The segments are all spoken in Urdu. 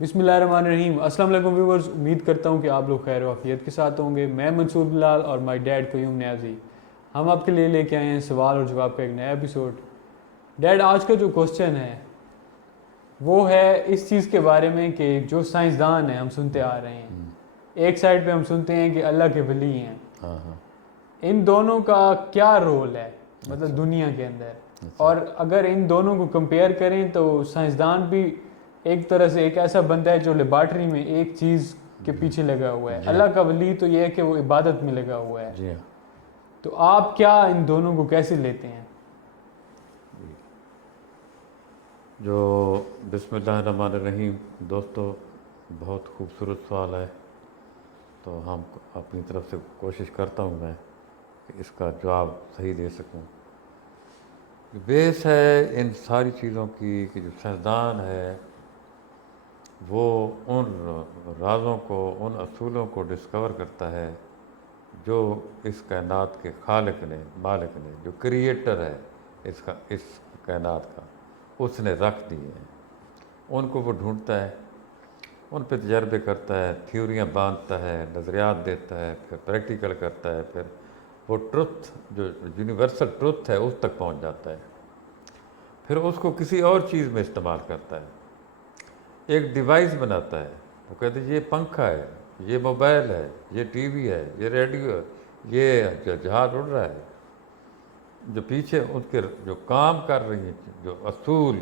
بسم اللہ الرحمن الرحیم۔ السلام علیکم ویورز، امید کرتا ہوں کہ آپ لوگ خیر و عافیت کے ساتھ ہوں گے۔ میں منصور بلال اور مائی ڈیڈ قیوم نیازی، ہم آپ کے لیے لے کے آئے ہیں سوال اور جواب کا ایک نیا ایپیسوڈ۔ ڈیڈ، آج کا جو کوسچن ہے وہ ہے اس چیز کے بارے میں کہ جو سائنسدان ہیں ہم سنتے آ رہے ہیں، ایک سائڈ پہ ہم سنتے ہیں کہ اللہ کے ولی ہیں، ان دونوں کا کیا رول ہے مطلب دنیا کے اندر؟ اور اگر ان دونوں کو کمپیئر کریں تو سائنسدان بھی ایک طرح سے ایک ایسا بندہ ہے جو لیبارٹری میں ایک چیز کے پیچھے لگا ہوا ہے، اللہ کا ولی تو یہ ہے کہ وہ عبادت میں لگا ہوا ہے۔ تو آپ کیا ان دونوں کو کیسے لیتے ہیں؟ جو بسم اللہ الرحمن الرحیم، دوستو بہت خوبصورت سوال ہے، تو ہم اپنی طرف سے کوشش کرتا ہوں میں کہ اس کا جواب صحیح دے سکوں۔ بیس ہے ان ساری چیزوں کی کہ جو سائنسدان ہے وہ ان رازوں کو، ان اصولوں کو ڈسکور کرتا ہے جو اس کائنات کے خالق نے، مالک نے، جو کریٹر ہے اس کائنات کا، اس نے رکھ دیے ہیں۔ ان کو وہ ڈھونڈتا ہے، ان پہ تجربے کرتا ہے، تھیوریاں باندھتا ہے، نظریات دیتا ہے، پھر پریکٹیکل کرتا ہے، پھر وہ ٹروتھ جو یونیورسل ٹروتھ ہے اس تک پہنچ جاتا ہے، پھر اس کو کسی اور چیز میں استعمال کرتا ہے، ایک ڈیوائس بناتا ہے۔ وہ کہتے ہیں یہ پنکھا ہے، یہ موبائل ہے، یہ ٹی وی ہے، یہ ریڈیو ہے، یہ جہاز اڑ رہا ہے، جو پیچھے ان کے جو کام کر رہی ہیں، جو اصول،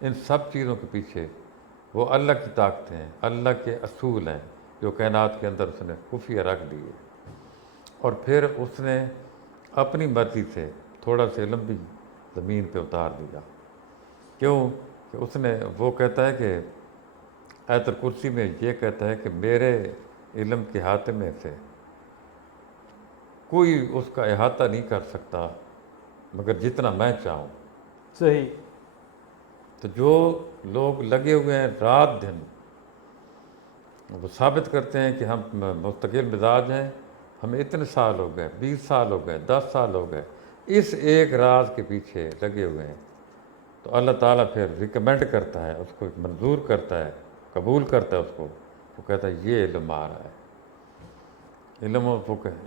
ان سب چیزوں کے پیچھے وہ اللہ کی طاقتیں ہیں، اللہ کے اصول ہیں جو کائنات کے اندر اس نے خفیہ رکھ دیے، اور پھر اس نے اپنی مرضی سے تھوڑا سا علم بھی زمین پہ اتار دیا۔ کیوں کہ اس نے، وہ کہتا ہے کہ آیت الکرسی میں یہ کہتا ہے کہ میرے علم کے احاطے میں سے کوئی اس کا احاطہ نہیں کر سکتا مگر جتنا میں چاہوں۔ صحیح۔ تو جو لوگ لگے ہوئے ہیں رات دن، وہ ثابت کرتے ہیں کہ ہم مستقل مزاج ہیں، ہمیں اتنے سال ہو گئے، 20 سال ہو گئے، 10 سال ہو گئے، اس ایک راز کے پیچھے لگے ہوئے ہیں، تو اللہ تعالیٰ پھر ریکمینڈ کرتا ہے، اس کو منظور کرتا ہے، قبول کرتا ہے اس کو، وہ کہتا ہے یہ علم آ رہا ہے،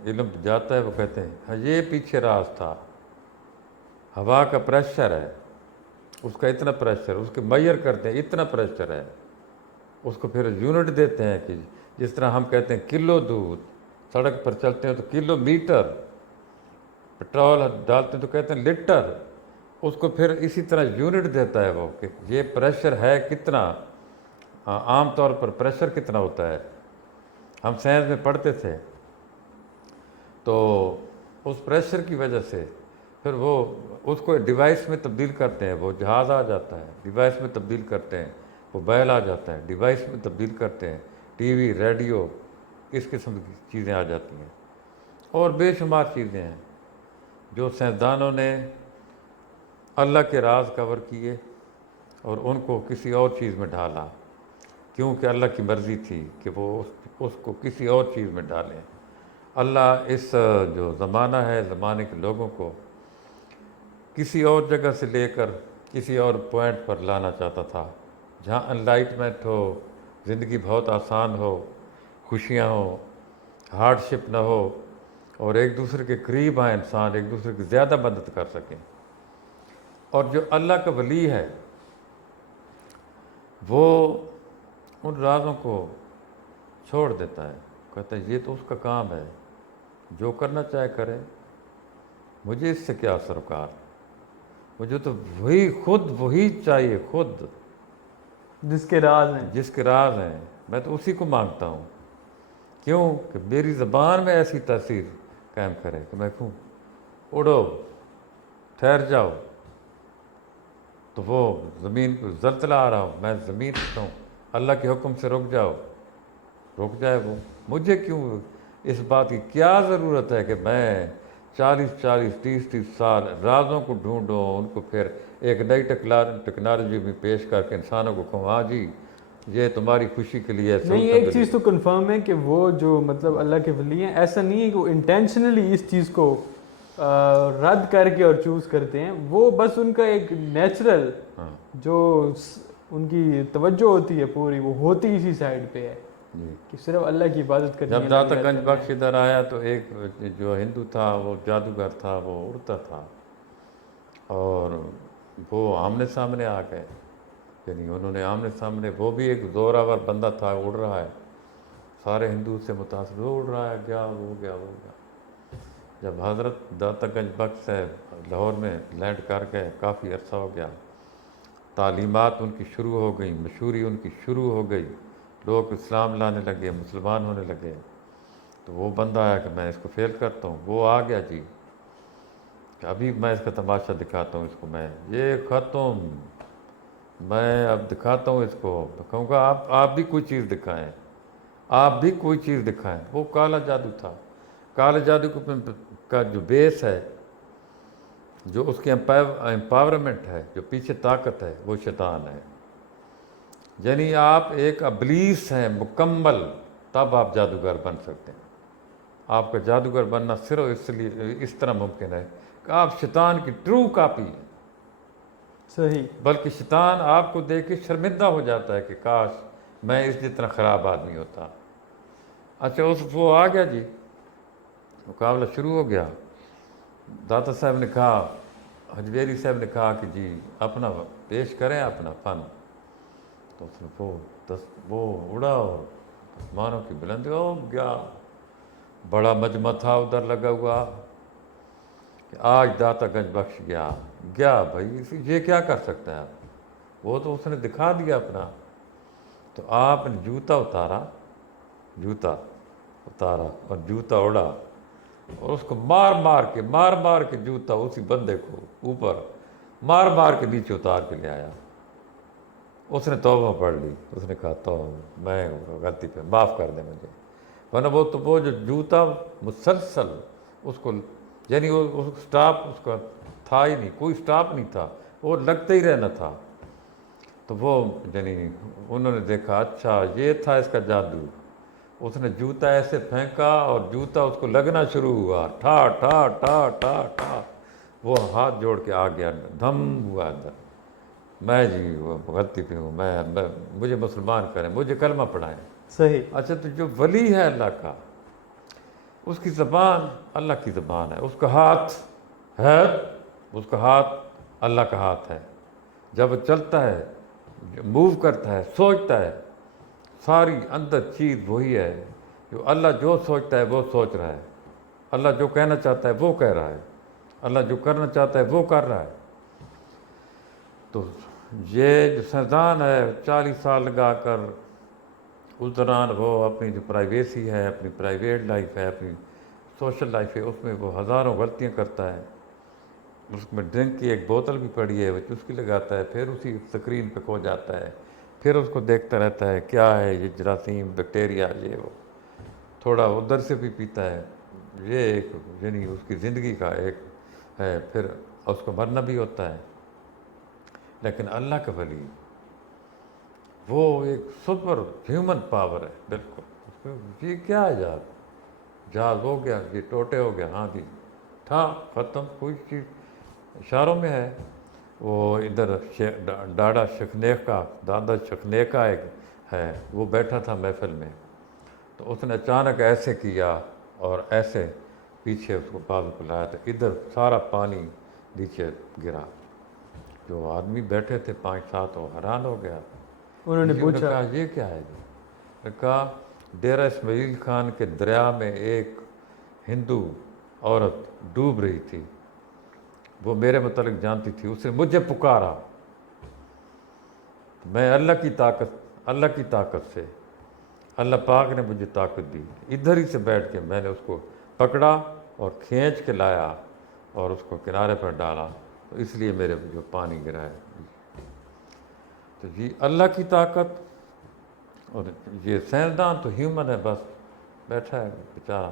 علم جاتا ہے، وہ کہتے ہیں ہاں یہ پیچھے راز تھا، ہوا کا پریشر ہے، اس کا اتنا پریشر، اس کے میئر کرتے ہیں اتنا پریشر ہے، اس کو پھر یونٹ دیتے ہیں کہ جس طرح ہم کہتے ہیں کلو دودھ، سڑک پر چلتے ہیں تو کلو میٹر، پٹرول ڈالتے ہیں تو کہتے ہیں لیٹر، اس کو پھر اسی طرح یونٹ دیتا ہے وہ کہ یہ پریشر ہے کتنا، عام طور پر پریشر کتنا ہوتا ہے، ہم سائنس میں پڑھتے تھے، تو اس پریشر کی وجہ سے پھر وہ اس کو ڈیوائس میں تبدیل کرتے ہیں، وہ جہاز آ جاتا ہے، ڈیوائس میں تبدیل کرتے ہیں، موبائل آ جاتا ہے، ڈیوائس میں تبدیل کرتے ہیں، ٹی وی، ریڈیو، اس قسم کی چیزیں آ جاتی ہیں، اور بے شمار چیزیں ہیں جو سائنسدانوں نے اللہ کے راز کور کیے اور ان کو کسی اور چیز میں ڈالا، کیونکہ اللہ کی مرضی تھی کہ وہ اس کو کسی اور چیز میں ڈالیں۔ اللہ اس جو زمانہ ہے، زمانے کے لوگوں کو کسی اور جگہ سے لے کر کسی اور پوائنٹ پر لانا چاہتا تھا، جہاں انلائٹمنٹ ہو، زندگی بہت آسان ہو، خوشیاں ہوں، ہارڈ شپ نہ ہو، اور ایک دوسرے کے قریب آئیں، انسان ایک دوسرے کی زیادہ مدد کر سکیں۔ اور جو اللہ کا ولی ہے وہ ان رازوں کو چھوڑ دیتا ہے، کہتا ہے یہ تو اس کا کام ہے، جو کرنا چاہے کرے، مجھے اس سے کیا سروکار، مجھے تو وہی چاہیے، خود جس کے راز ہیں۔ جس کے راز ہیں، میں تو اسی کو مانگتا ہوں۔ کیوں کہ میری زبان میں ایسی تاثیر قائم کرے کہ میں کہوں اڑو، ٹھہر جاؤ، تو وہ زمین کو زلزلہ آ رہا ہوں، میں زمین پہ ہوں، اللہ کے حکم سے رک جاؤ، رک جائے وہ۔ مجھے کیوں اس بات کی کیا ضرورت ہے کہ میں 40 سال رازوں کو ڈھونڈوں، ان کو پھر ایک نئی ٹیکنالوجی میں پیش کر کے انسانوں کو کہوں ہاں جی یہ تمہاری خوشی کے لیے نہیں، ایک چیز تو کنفرم ہے کہ وہ جو مطلب اللہ کے ولی ہیں، ایسا نہیں ہے کہ وہ انٹینشنلی اس چیز کو رد کر کے اور چوز کرتے ہیں، وہ بس ان کا ایک نیچرل جو ان کی توجہ ہوتی ہے پوری وہ ہوتی اسی سائڈ پہ ہے جی کہ صرف اللہ کی عبادت کرنی ہے. جب داتا گنج بخش ادھر آیا تو ایک جو ہندو تھا وہ جادوگر تھا وہ اڑتا تھا اور وہ آمنے سامنے آ گئے. یعنی انہوں نے آمنے سامنے وہ بھی ایک زوراور بندہ تھا اڑ رہا ہے سارے ہندو سے متاثر وہ اڑ رہا ہے گیا وہ گیا وہ گیا. جب حضرت داتا گنج بخش صاحب لاہور میں لینڈ کر گئے کافی عرصہ ہو گیا تعلیمات ان کی شروع ہو گئی مشہوری ان کی شروع ہو گئی لوگ اسلام لانے لگے مسلمان ہونے لگے تو وہ بندہ آیا کہ میں اس کو فیل کرتا ہوں. وہ آ گیا جی کہ ابھی میں اس کا تماشا دکھاتا ہوں اس کو میں یہ ختم میں اب دکھاتا ہوں اس کو کہوں گا آپ بھی کوئی چیز دکھائیں آپ بھی کوئی چیز دکھائیں. وہ کالا جادو تھا. کالے جادو کا جو بیس ہے جو اس کی امپاورمنٹ ہے جو پیچھے طاقت ہے وہ شیطان ہے. یعنی آپ ایک ابلیس ہیں مکمل تب آپ جادوگر بن سکتے ہیں. آپ کا جادوگر بننا صرف اس طرح ممکن ہے کہ آپ شیطان کی ٹرو کاپی ہیں. صحیح. بلکہ شیطان آپ کو دیکھ کے شرمندہ ہو جاتا ہے کہ کاش میں اس جتنا خراب آدمی ہوتا. اچھا وہ آ گیا جی مقابلہ شروع ہو گیا. داتا صاحب نے کہا حجویری صاحب نے کہا کہ جی اپنا پیش کریں اپنا فن. تو اس نے وہ اڑا اور آسمانوں کی بلندی ہو گیا. بڑا مجمع تھا ادھر لگا ہوا کہ آج داتا گنج بخش گیا بھائی یہ کیا کر سکتا ہے آپ. وہ تو اس نے دکھا دیا اپنا. تو آپ نے جوتا اتارا اور جوتا اڑا اور اس کو مار مار کے جوتا اسی بندے کو اوپر مار کے نیچے اتار کے لے آیا. اس نے توبہ پڑھ لی. اس نے کہا تو میں غلطی پہ معاف کر دیں مجھے. ورنہ وہ جو جوتا مسلسل اس کو یعنی وہ سٹاپ اس کا تھا ہی نہیں کوئی سٹاپ نہیں تھا وہ لگتا ہی رہنا تھا. تو وہ یعنی انہوں نے دیکھا اچھا یہ تھا اس کا جادو. اس نے جوتا ایسے پھینکا اور جوتا اس کو لگنا شروع ہوا ٹھا ٹھا ٹھا ٹھا ٹھا. وہ ہاتھ جوڑ کے آ گیا دھم ہوا اندر. میں جی وہ غلطی پہ ہوں مجھے مسلمان کریں مجھے کلمہ پڑھائیں. صحیح. اچھا تو جو ولی ہے اللہ کا اس کی زبان اللہ کی زبان ہے. اس کا ہاتھ ہے اس کا ہاتھ اللہ کا ہاتھ ہے. جب وہ چلتا ہے موو کرتا ہے سوچتا ہے ساری اندر چیز وہی ہے جو اللہ جو سوچتا ہے وہ سوچ رہا ہے. اللہ جو کہنا چاہتا ہے وہ کہہ رہا ہے. اللہ جو کرنا چاہتا ہے وہ کر رہا ہے. تو یہ جو سائنسدان ہے 40 سال لگا کر اس دوران وہ اپنی جو پرائیویسی ہے اپنی پرائیویٹ لائف ہے اپنی سوشل لائف ہے اس میں وہ ہزاروں غلطیاں کرتا ہے. اس میں ڈرنک کی ایک بوتل بھی پڑی ہے وہ چسکی لگاتا ہے پھر اسی اسکرین پہ کھو جاتا ہے پھر اس کو دیکھتا رہتا ہے کیا ہے یہ جراثیم بیکٹیریا یہ وہ تھوڑا ادھر سے بھی پیتا ہے. یہ ایک یعنی اس کی زندگی کا ایک ہے. پھر اس کو مرنا بھی ہوتا ہے. لیکن اللہ کا ولی وہ ایک سپر ہیومن پاور ہے بالکل. اس کو یہ کیا ہے جہاز ہو گیا یہ ٹوٹے ہو گیا ہاں جی تھا ختم کوئی چیز اشاروں میں ہے. وہ ادھر دادا شخنیکا ایک ہے وہ بیٹھا تھا محفل میں تو اس نے اچانک ایسے کیا اور ایسے پیچھے اس کو بازو کو لایا تو ادھر سارا پانی نیچے گرا. جو آدمی بیٹھے تھے 5-7 وہ حیران ہو گیا. انہوں نے پوچھا کہا یہ کیا ہے جی. کہا ڈیرہ اسماعیل خان کے دریا میں ایک ہندو عورت ڈوب رہی تھی وہ میرے متعلق جانتی تھی اس نے مجھے پکارا میں اللہ کی طاقت سے اللہ پاک نے مجھے طاقت دی ادھر ہی سے بیٹھ کے میں نے اس کو پکڑا اور کھینچ کے لایا اور اس کو کنارے پر ڈالا تو اس لیے میرے جو پانی گرا ہے. تو جی اللہ کی طاقت اور یہ سائنسدان تو ہیومن ہے بس بیٹھا ہے بیچارہ.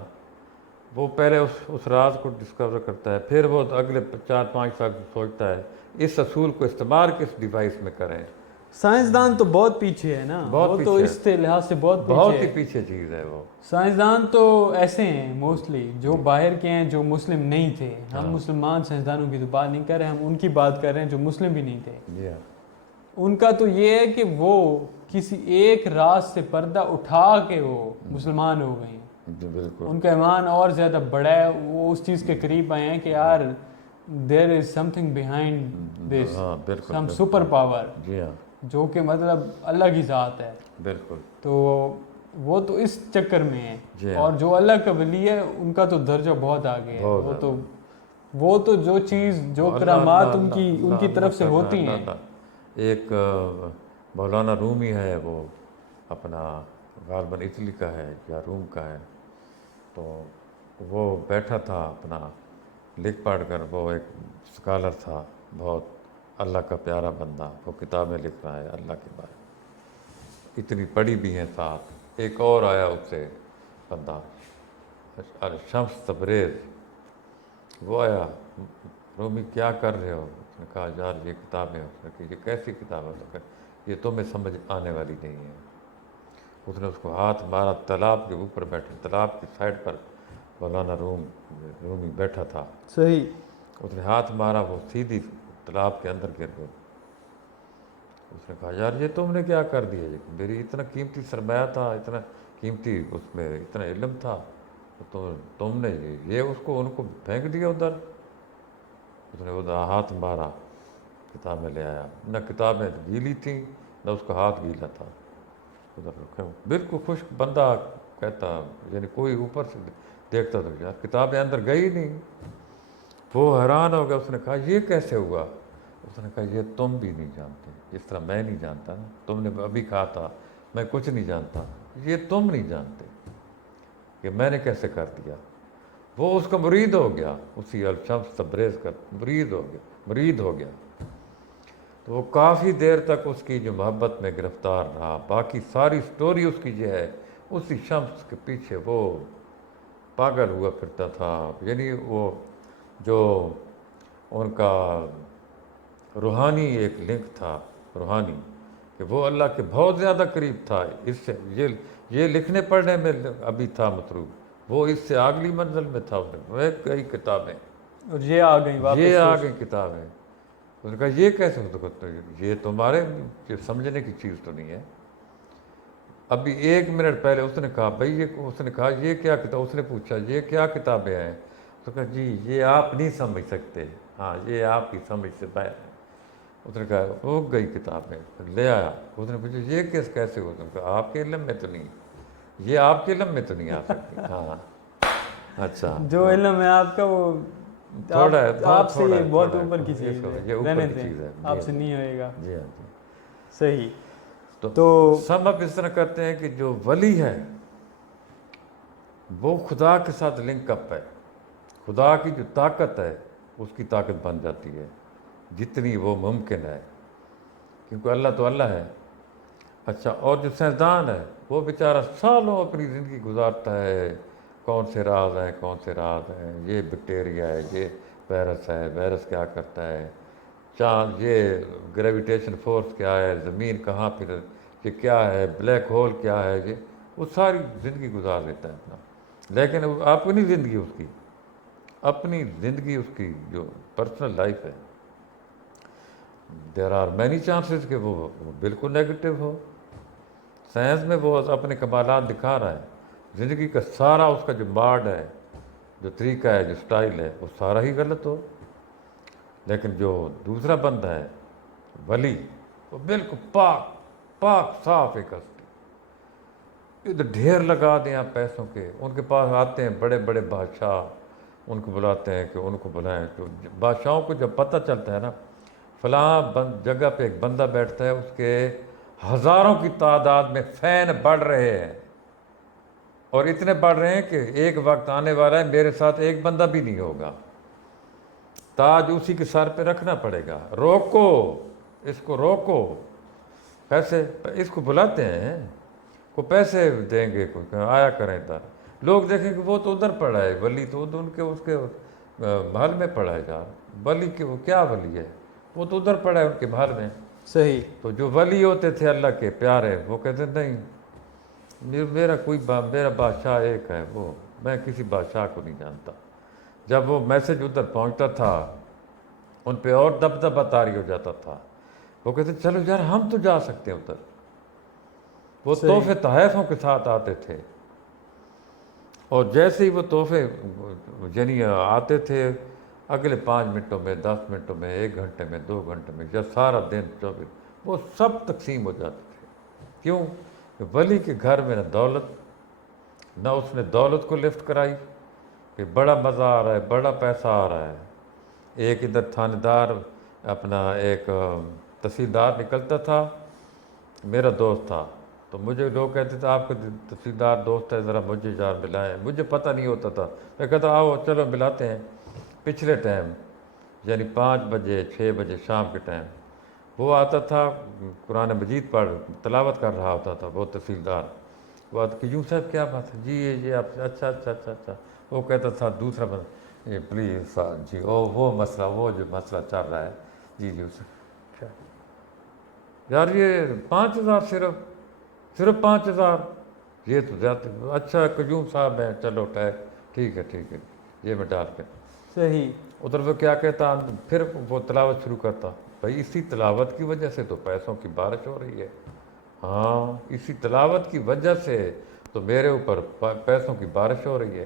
وہ پہلے اس راز کو ڈسکور کرتا ہے پھر وہ اگلے 4-5 سال سوچتا ہے اس اصول کو استعمال کس ڈیوائس میں کریں. سائنسدان تو بہت پیچھے ہے نا وہ تو اس لحاظ سے بہت ہی پیچھے چیز ہے. وہ سائنسدان تو ایسے ہیں موسٹلی جو باہر کے ہیں جو مسلم نہیں تھے. ہم مسلمان سائنسدانوں کی تو بات نہیں کر رہے ہم ان کی بات کر رہے ہیں جو مسلم بھی نہیں تھے. ان کا تو یہ ہے کہ وہ کسی ایک راز سے پردہ اٹھا کے وہ مسلمان ہو گئے ہیں، جی بالکل، ان کا ایمان اور زیادہ بڑا ہے، وہ اس چیز کے قریب آئے ہیں کہ یار دیر از سم تھنگ بیہائنڈ دس، ہاں بالکل سم بالکل، سپر پاور، جی ہاں جو کہ مطلب اللہ کی ذات ہے. بالکل، تو وہ تو اس چکر میں ہے. جی ہاں، اور جو اللہ کا ولی ہے ان کا تو درجہ بہت آگے ہے. بہت وہ زیادہ. وہ تو جو چیز جو اللہ کرامات اللہ ان کی اللہ ان کی اللہ طرف سے کرنا ہوتی اللہ ہیں. اللہ. ایک مولانا رومی ہے، وہ اپنا غالباً اٹلی کا ہے یا روم کا ہے، تو وہ بیٹھا تھا اپنا لکھ پڑھ کر، وہ ایک اسکالر تھا بہت، اللہ کا پیارا بندہ، وہ کتابیں لکھ رہا ہے اللہ کے بارے میں، اتنی پڑھی بھی ہیں ساتھ. ایک اور آیا اس سے بندہ الشمس تبریز، وہ آیا، رومی کیا کر رہے ہو؟ اس نے کہا یار یہ کتابیں. اس نے کہا یہ کیسی کتاب ہے؟ اس نے کہا یہ تمہیں سمجھ آنے والی نہیں ہے. اس نے اس کو ہاتھ مارا، تالاب کے اوپر بیٹھے، تالاب کی سائڈ پر مولانا رومی بیٹھا تھا. صحیح. اس نے ہاتھ مارا، وہ سیدھی تالاب کے اندر گر گئی. اس نے کہا یار یہ تم نے کیا کر دیا؟ یہ میری اتنا قیمتی سرمایہ تھا، اتنا قیمتی اس میں اتنا علم تھا، تو تم نے یہ اس کو ان کو پھینک دیا ادھر. اس نے ادھر ہاتھ مارا، کتابیں لے آیا. نہ کتابیں گیلی تھیں نہ اس کا ہاتھ گیلا تھا. ادھر رکھے بالکل خشک بندہ کہتا، یعنی کوئی اوپر سے دیکھتا تو یار کتابیں اندر گئی نہیں. وہ حیران ہو گیا. اس نے کہا یہ کیسے ہوا؟ اس نے کہا یہ تم بھی نہیں جانتے، جس طرح میں نہیں جانتا نا، تم نے ابھی کہا تھا میں کچھ نہیں جانتا، یہ تم نہیں جانتے کہ میں نے کیسے کر دیا. وہ اس کا مرید ہو گیا، اسی الشمس تبریز کا مرید ہو گیا. تو وہ کافی دیر تک اس کی جو محبت میں گرفتار رہا. باقی ساری سٹوری اس کی جو ہے اسی شمس کے پیچھے وہ پاگل ہوا پھرتا تھا. یعنی وہ جو ان کا روحانی ایک لنک تھا، روحانی، کہ وہ اللہ کے بہت زیادہ قریب تھا. اس سے یہ لکھنے پڑھنے میں ابھی تھا مصروف، وہ اس سے اگلی منزل میں تھا. وہ کئی کتابیں، اور یہ آ گئی واپس. یہ آ گئی کتابیں. اس نے کہا یہ کیسے ہو سکتا ہے؟ یہ تمہارے سمجھنے کی چیز تو نہیں ہے. ابھی 1 منٹ پہلے اس نے کہا بھائی اس نے کہا یہ کیا کتاب؟ اس نے پوچھا یہ کیا کتابیں ہیں؟ اس نے کہا جی یہ آپ نہیں سمجھ سکتے، ہاں یہ آپ کی سمجھ سے باہر ہے. اس نے کہا ہو گئی کتابیں، لے آیا. اس نے پوچھا یہ کیسے ہو؟ اس نے کہا آپ کے علم میں تو نہیں، یہ آپ کے علم میں تو نہیں آ سکتی. ہاں اچھا، جو علم ہے آپ کا وہ تھوڑا ہے، آپ سے یہ بہت تھوڑا ہے، اوپر کی چیز ہے، یہ اوپر رہنے کی دیں، چیز ہے. آپ سے نہیں ہوئے گا. جی ہاں جی. صحیح. تو سب اب اس طرح کرتے ہیں کہ جو ولی ہے وہ خدا کے ساتھ لنک اپ ہے. خدا کی جو طاقت ہے اس کی طاقت بن جاتی ہے جتنی وہ ممکن ہے، کیونکہ اللہ تو اللہ ہے. اچھا، اور جو سائنسدان ہے وہ بیچارہ سالوں اپنی زندگی گزارتا ہے، کون سے راز ہیں، کون سے راز ہیں، یہ بیکٹیریا ہے، یہ وائرس ہے، وائرس کیا کرتا ہے، چاند، یہ گریویٹیشن فورس کیا ہے، زمین کہاں پھر، یہ کیا ہے، بلیک ہول کیا ہے، یہ وہ ساری زندگی گزار دیتا ہے اپنا. لیکن اپنی زندگی اس کی جو پرسنل لائف ہے، دیر آر مینی چانسز کہ وہ بالکل نیگیٹو ہو. سائنس میں وہ اپنے کمالات دکھا رہا ہے، زندگی کا سارا اس کا جو ماڈ ہے، جو طریقہ ہے، جو سٹائل ہے، وہ سارا ہی غلط ہو. لیکن جو دوسرا بندہ ہے ولی، وہ بالکل پاک صاف ایک ہستی. ادھر ڈھیر لگا دیں آپ پیسوں کے. ان کے پاس آتے ہیں بڑے بڑے بادشاہ، ان کو بلاتے ہیں کہ ان کو بلائیں. تو بادشاہوں کو جب پتہ چلتا ہے نا فلاں جگہ پہ ایک بندہ بیٹھتا ہے، اس کے ہزاروں کی تعداد میں فین بڑھ رہے ہیں، اور اتنے بڑھ رہے ہیں کہ ایک وقت آنے والا ہے میرے ساتھ ایک بندہ بھی نہیں ہوگا، تاج اسی کے سر پہ رکھنا پڑے گا، روکو اس کو، روکو. پیسے اس کو بلاتے ہیں، کو پیسے دیں گے، کوئی آیا کریں ادھر. لوگ دیکھیں کہ وہ تو ادھر پڑا ہے ولی، تو ان کے اس کے محل میں پڑا ہے. جا ولی کہ وہ کیا ولی ہے، وہ تو ادھر پڑا ہے ان کے محل میں. صحیح. تو جو ولی ہوتے تھے اللہ کے پیارے، وہ کہتے نہیں میرا بادشاہ ایک ہے، وہ میں کسی بادشاہ کو نہیں جانتا. جب وہ میسج ادھر پہنچتا تھا ان پہ اور دبدبہ طاری ہو جاتا تھا. وہ کہتے چلو یار ہم تو جا سکتے ہیں ادھر. وہ صحیح. تحفے تحائفوں کے ساتھ آتے تھے، اور جیسے ہی وہ تحفے یعنی آتے تھے، اگلے 5 منٹوں میں، 10 منٹوں میں، 1 گھنٹے میں، 2 گھنٹے میں، یا سارا دن 24، وہ سب تقسیم ہو جاتے تھے. کیوں کہ ولی کے گھر میں نہ دولت، نہ اس نے دولت کو لفٹ کرائی کہ بڑا مزہ آ رہا ہے، بڑا پیسہ آ رہا ہے. ایک ادھر تھانے دار اپنا ایک تحصیلدار نکلتا تھا، میرا دوست تھا، تو مجھے لوگ کہتے تھے آپ کا تحصیلدار دوست ہے، ذرا مجھے یار ملائیں. مجھے پتہ نہیں ہوتا تھا، میں کہتا آؤ چلو ملاتے ہیں. پچھلے ٹائم یعنی 5 بجے 6 بجے شام کے ٹائم وہ آتا تھا، قرآن مجید پڑھ تلاوت کر رہا ہوتا تھا وہ تحصیلدار. وہ آتا کہ یوں صاحب کیا بات ہے جی یہ آپ سے، اچھا اچھا اچھا اچھا. وہ کہتا تھا دوسرا بندہ، یہ پلیز جی وہ مسئلہ، وہ جو مسئلہ چل رہا ہے جی جی اس یار یہ 5,000 صرف 5,000، یہ تو زیادہ. اچھا قیوم صاحب ہیں، چلو ٹھیک ہے یہ میں ڈال کے. صحیح. ادھر وہ کیا کہتا، پھر وہ تلاوت شروع کرتا. بھائی اسی تلاوت کی وجہ سے تو پیسوں کی بارش ہو رہی ہے. ہاں اسی تلاوت کی وجہ سے تو میرے اوپر پیسوں کی بارش ہو رہی ہے.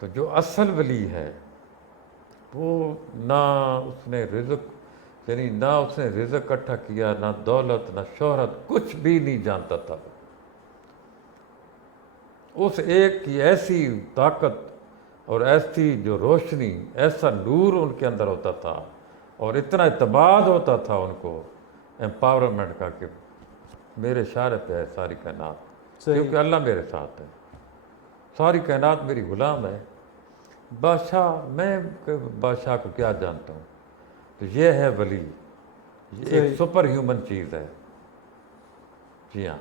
تو جو اصل ولی ہے وہ نہ اس نے رزق، یعنی نہ اس نے رزق اکٹھا کیا، نہ دولت، نہ شہرت، کچھ بھی نہیں جانتا تھا. اس ایک کی ایسی طاقت اور ایسی جو روشنی، ایسا نور ان کے اندر ہوتا تھا، اور اتنا اعتماد ہوتا تھا ان کو امپاورمنٹ کا کہ میرے اشارے پہ ہے ساری کائنات، کیونکہ اللہ میرے ساتھ ہے، ساری کائنات میری غلام ہے. بادشاہ، میں بادشاہ کو کیا جانتا ہوں. تو یہ ہے ولی، یہ ایک سپر ہیومن چیز ہے. جی ہاں،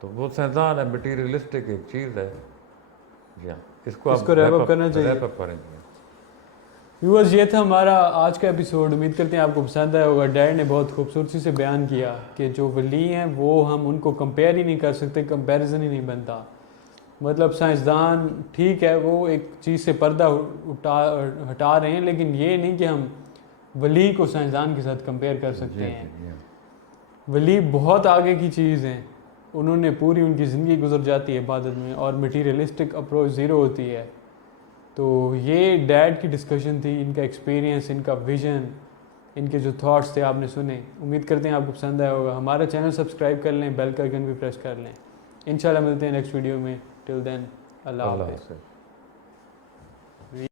تو وہ سائنسدان ہے، مٹیریلسٹک ایک چیز ہے. جی ہاں، اس کو آپ ریپ اپ کرنا چاہیے. ریپ اپ کریں گے. ویورز یہ تھا ہمارا آج کا ایپیسوڈ. امید کرتے ہیں آپ کو پسند آیا ہوگا. ڈیڈ نے بہت خوبصورتی سے بیان کیا کہ جو ولی ہیں وہ ہم ان کو کمپیئر ہی نہیں کر سکتے، کمپیریزن ہی نہیں بنتا. مطلب سائنسدان ٹھیک ہے وہ ایک چیز سے پردہ ہٹا رہے ہیں، لیکن یہ نہیں کہ ہم ولی کو سائنسدان کے ساتھ کمپیئر کر سکتے ہیں. ولی بہت آگے کی چیز ہیں، انہوں نے پوری ان کی زندگی گزر جاتی ہے عبادت میں، اور مٹیریلسٹک اپروچ زیرو ہوتی ہے. تو یہ ڈیڈ کی ڈسکشن تھی، ان کا ایکسپیرینس، ان کا ویژن، ان کے جو تھاٹس تھے آپ نے سنے. امید کرتے ہیں آپ کو پسند آیا ہوگا. ہمارا چینل سبسکرائب کر لیں، بیل کا آئیکن بھی پریس کر لیں. انشاءاللہ ملتے ہیں نیکسٹ ویڈیو میں. ٹل دین اللہ حافظ.